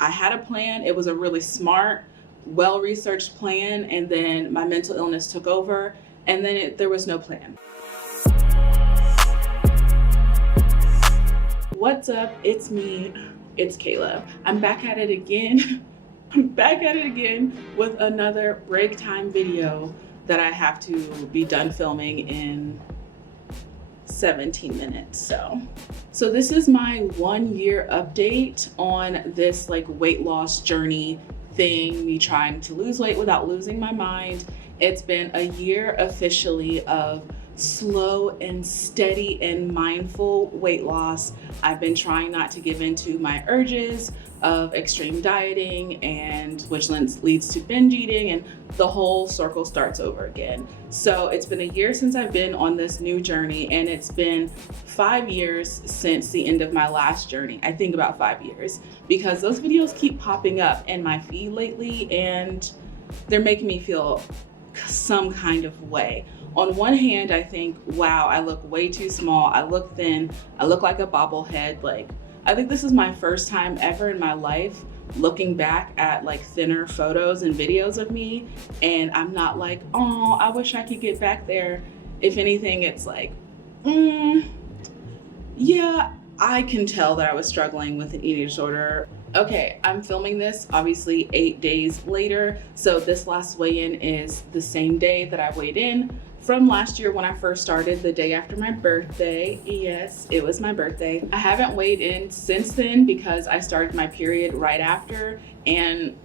I had a plan. It was a really smart, well-researched plan, and then my mental illness took over, and then there was no plan. What's up? It's me. It's Kayla. I'm back at it again. I'm back at it again with another break time video that I have to be done filming in 17 minutes. So this is my 1 year update on this like weight loss journey thing, me trying to lose weight without losing my mind. It's been a year officially of slow and steady and mindful weight loss. I've been trying not to give into my urges of extreme dieting, and which leads to binge eating, and the whole circle starts over again. So it's been a year since I've been on this new journey, and it's been 5 years since the end of my last journey. I think about 5 years, because those videos keep popping up in my feed lately and they're making me feel some kind of way. On one hand, I think, wow, I look way too small. I look thin. I look like a bobblehead. Like, I think this is my first time ever in my life looking back at like thinner photos and videos of me, and I'm not like, oh, I wish I could get back there. If anything, it's like, yeah, I can tell that I was struggling with an eating disorder. Okay, I'm filming this obviously 8 days later. So this last weigh-in is the same day that I weighed in from last year when I first started, the day after my birthday. Yes, it was my birthday. I haven't weighed in since then because I started my period right after, and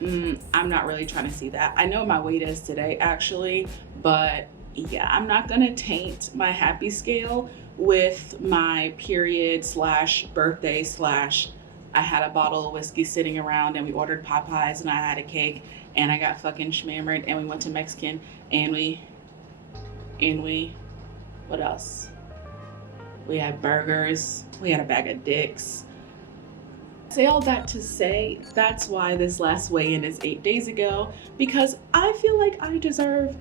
I'm not really trying to see that. I know what my weight is today actually, but yeah, I'm not gonna taint my happy scale with my period slash birthday slash I had a bottle of whiskey sitting around, and we ordered Popeyes, and I had a cake, and I got fucking schmammered, and we went to Mexican, and we, what else? We had burgers, we had a bag of dicks. I say all that to say, that's why this last weigh-in is 8 days ago, because I feel like I deserve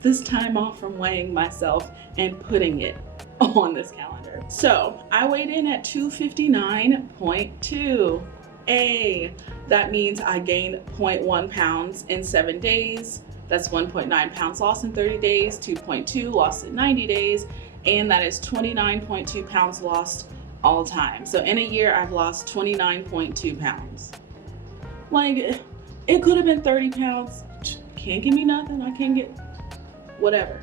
this time off from weighing myself and putting it on this calendar. So I weighed in at 259.2. That means I gained 0.1 pounds in 7 days. That's 1.9 pounds lost in 30 days, 2.2 lost in 90 days, and that is 29.2 pounds lost all time. So in a year, I've lost 29.2 pounds. Like, it could have been 30 pounds. Can't give me nothing. I can't get whatever.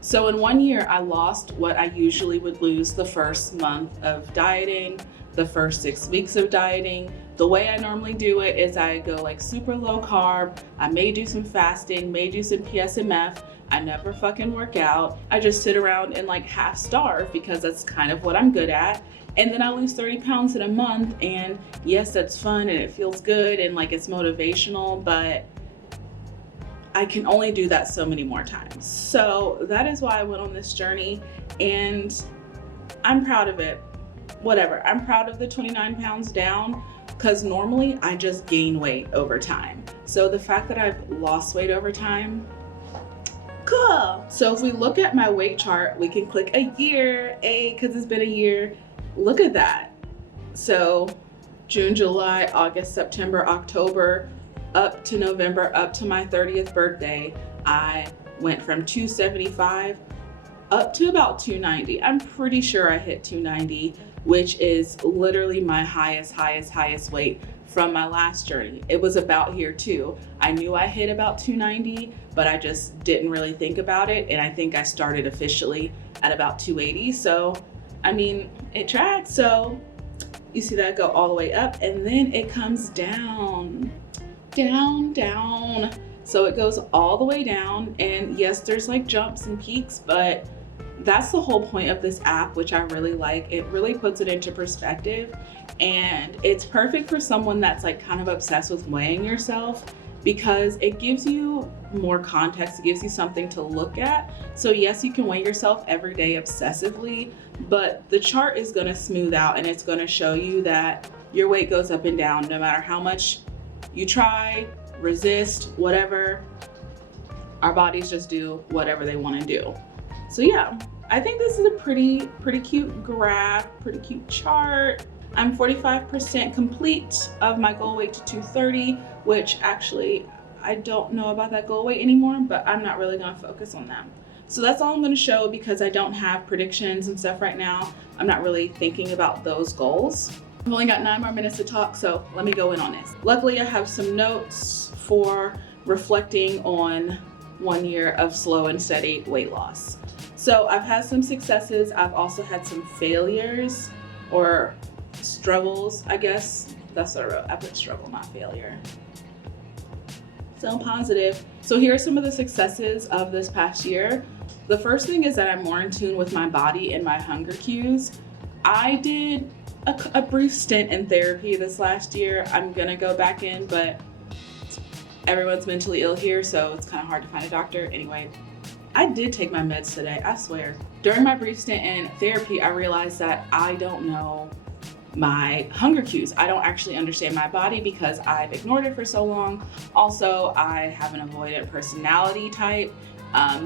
So in 1 year, I lost what I usually would lose the first month of dieting, the first 6 weeks of dieting. The way I normally do it is I go like super low carb. I may do some fasting, may do some PSMF. I never fucking work out. I just sit around and like half starve because that's kind of what I'm good at. And then I lose 30 pounds in a month. And yes, that's fun and it feels good and like it's motivational, but I can only do that so many more times. So that is why I went on this journey, and I'm proud of it. Whatever, I'm proud of the 29 pounds down, because normally I just gain weight over time. So the fact that I've lost weight over time, cool. So if we look at my weight chart, we can click a year, because it's been a year. Look at that. So June, July, August, September, October, up to November, up to my 30th birthday, I went from 275 up to about 290. I'm pretty sure I hit 290, which is literally my highest weight from my last journey. It was about here too. I knew I hit about 290, but I just didn't really think about it. And I think I started officially at about 280. So, I mean, it tracks. So you see that go all the way up, and then it comes down. So it goes all the way down, and yes, there's like jumps and peaks, but that's the whole point of this app, which I really like. It really puts it into perspective, and it's perfect for someone that's like kind of obsessed with weighing yourself, because it gives you more context. It gives you something to look at. So yes, you can weigh yourself every day obsessively, but the chart is going to smooth out, and it's going to show you that your weight goes up and down no matter how much you try, resist, whatever. Our bodies just do whatever they want to do. So yeah, I think this is a pretty cute graph, pretty cute chart. I'm 45% complete of my goal weight to 230, which actually I don't know about that goal weight anymore, but I'm not really gonna focus on that. So that's all I'm gonna show because I don't have predictions and stuff right now. I'm not really thinking about those goals. I've only got 9 more minutes to talk, so let me go in on this. Luckily, I have some notes for reflecting on 1 year of slow and steady weight loss. So I've had some successes. I've also had some failures or struggles, I guess. That's what I wrote. I put struggle, not failure. So positive. So here are some of the successes of this past year. The first thing is that I'm more in tune with my body and my hunger cues. I did a brief stint in therapy this last year. I'm gonna go back in, but everyone's mentally ill here, so it's kind of hard to find a doctor. Anyway, I did take my meds today, I swear. During my brief stint in therapy, I realized that I don't know my hunger cues. I don't actually understand my body because I've ignored it for so long. Also, I have an avoidant personality type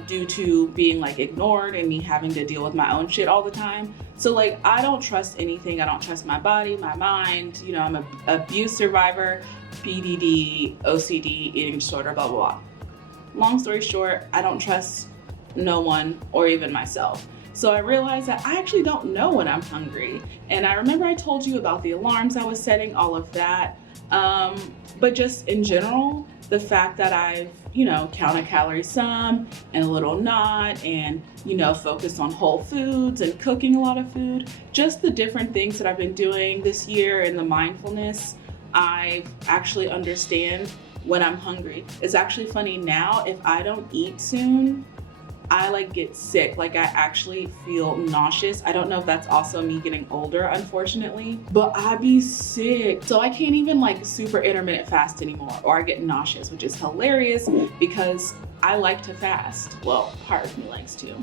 due to being like ignored and me having to deal with my own shit all the time. So like, I don't trust anything. I don't trust my body, my mind. You know, I'm an abuse survivor, PDD, OCD, eating disorder, blah, blah, blah. Long story short, I don't trust no one or even myself. So I realized that I actually don't know when I'm hungry. And I remember I told you about the alarms I was setting, all of that. But just in general, the fact that I've, you know, counted calories some and a little not, and, you know, focused on whole foods and cooking a lot of food, just the different things that I've been doing this year and the mindfulness, I actually understand when I'm hungry. It's actually funny now, if I don't eat soon, I like get sick. Like I actually feel nauseous. I don't know if that's also me getting older, unfortunately, but I be sick. So I can't even like super intermittent fast anymore, or I get nauseous, which is hilarious because I like to fast. Well, part of me likes to.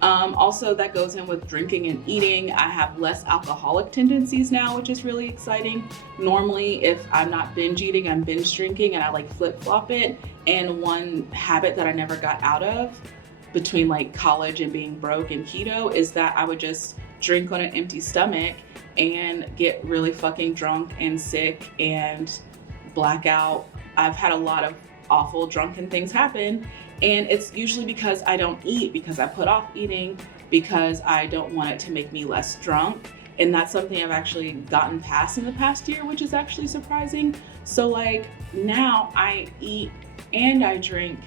Also, that goes in with drinking and eating. I have less alcoholic tendencies now, which is really exciting. Normally, if I'm not binge eating, I'm binge drinking, and I like flip-flop it. And one habit that I never got out of between like college and being broke and keto is that I would just drink on an empty stomach and get really fucking drunk and sick and black out. I've had a lot of awful drunken things happen, and it's usually because I don't eat, because I put off eating, because I don't want it to make me less drunk. And that's something I've actually gotten past in the past year, which is actually surprising. So like now I eat and I drink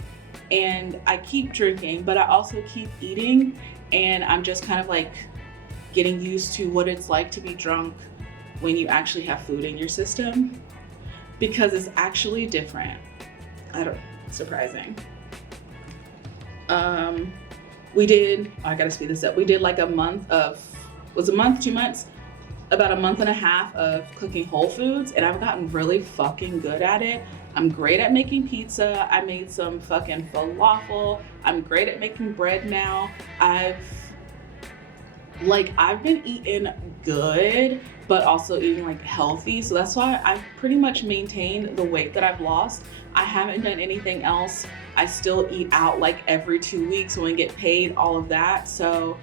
and I keep drinking, but I also keep eating, and I'm just kind of like getting used to what it's like to be drunk when you actually have food in your system, because it's actually different. Surprising. I gotta speed this up. We did like a month, 2 months, about a month and a half of cooking whole foods, and I've gotten really fucking good at it. I'm great at making pizza. I made some fucking falafel. I'm great at making bread now. I've been eating good, but also eating like healthy. So that's why I've pretty much maintained the weight that I've lost. I haven't done anything else. I still eat out like every 2 weeks when I get paid, all of that. So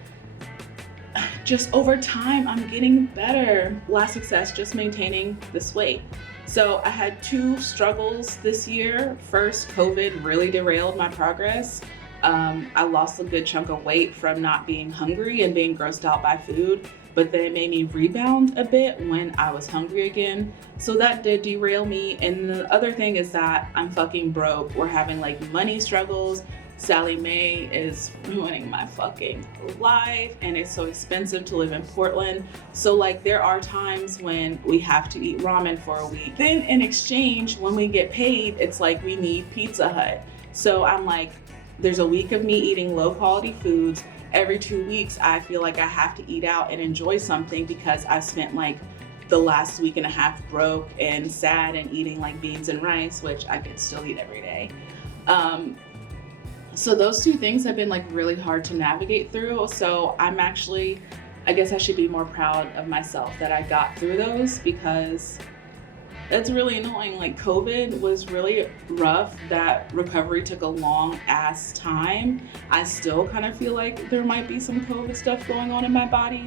just over time, I'm getting better. Last success, just maintaining this weight. So I had 2 struggles this year. First, COVID really derailed my progress. I lost a good chunk of weight from not being hungry and being grossed out by food, but then it made me rebound a bit when I was hungry again. So that did derail me. And the other thing is that I'm fucking broke. We're having like money struggles. Sally Mae is ruining my fucking life, and it's so expensive to live in Portland. So like there are times when we have to eat ramen for a week. Then in exchange, when we get paid, it's like we need Pizza Hut. So I'm like, there's a week of me eating low quality foods. Every 2 weeks, I feel like I have to eat out and enjoy something because I spent like the last week and a half broke and sad and eating like beans and rice, which I could still eat every day. So those 2 things have been like really hard to navigate through. So I'm actually, I guess I should be more proud of myself that I got through those, because that's really annoying. Like COVID was really rough. That recovery took a long ass time. I still kind of feel like there might be some COVID stuff going on in my body.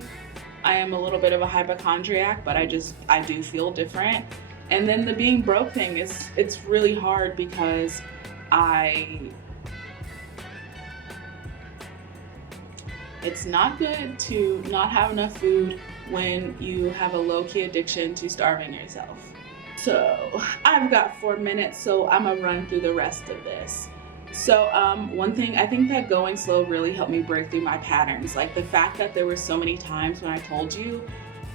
I am a little bit of a hypochondriac, but I do feel different. And then the being broke thing it's really hard because it's not good to not have enough food when you have a low-key addiction to starving yourself. So I've got 4 minutes, so I'm gonna run through the rest of this. So one thing, I think that going slow really helped me break through my patterns. Like the fact that there were so many times when I told you,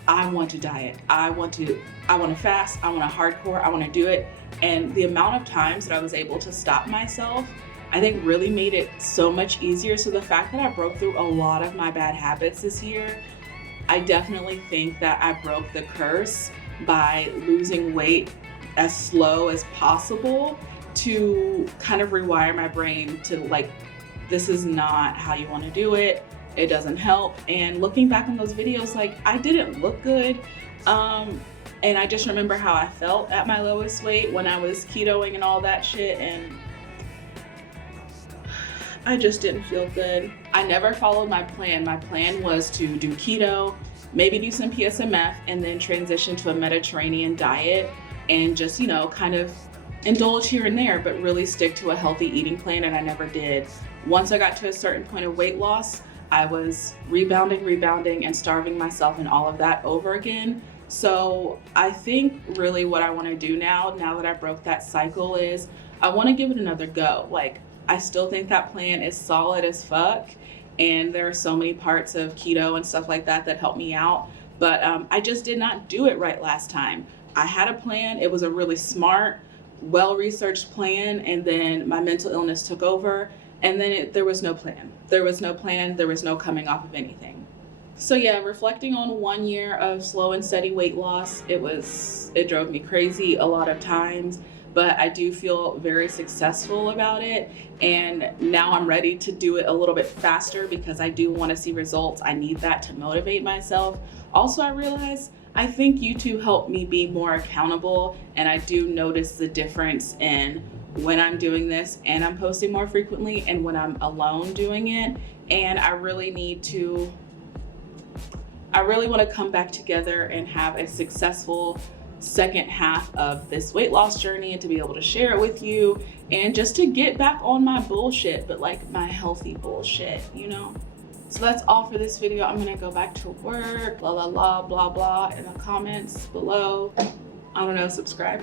I want to diet, I want to fast, I want to hardcore, I want to do it. And the amount of times that I was able to stop myself, I think really made it so much easier. So the fact that I broke through a lot of my bad habits this year, I definitely think that I broke the curse by losing weight as slow as possible to kind of rewire my brain to like, this is not how you want to do it. It doesn't help. And looking back on those videos, like I didn't look good. And I just remember how I felt at my lowest weight when I was ketoing and all that shit. And I just didn't feel good. I never followed my plan. My plan was to do keto, maybe do some PSMF, and then transition to a Mediterranean diet and just, you know, kind of indulge here and there, but really stick to a healthy eating plan. And I never did. Once I got to a certain point of weight loss, I was rebounding and starving myself and all of that over again. So I think really what I want to do now that I broke that cycle is I want to give it another go. Like I still think that plan is solid as fuck. And there are so many parts of keto and stuff like that that help me out. But I just did not do it right last time. I had a plan. It was a really smart, well-researched plan. And then my mental illness took over. And then there was no plan. There was no plan. There was no coming off of anything. So yeah, reflecting on 1 year of slow and steady weight loss, it drove me crazy a lot of times, but I do feel very successful about it. And now I'm ready to do it a little bit faster because I do want to see results. I need that to motivate myself. Also, I realize I think YouTube helped me be more accountable, and I do notice the difference in when I'm doing this and I'm posting more frequently and when I'm alone doing it. And I really want to come back together and have a successful second half of this weight loss journey and to be able to share it with you and just to get back on my bullshit, but like my healthy bullshit, you know? So that's all for this video. I'm gonna go back to work, blah, blah, blah, blah, blah, in the comments below. I don't know, subscribe.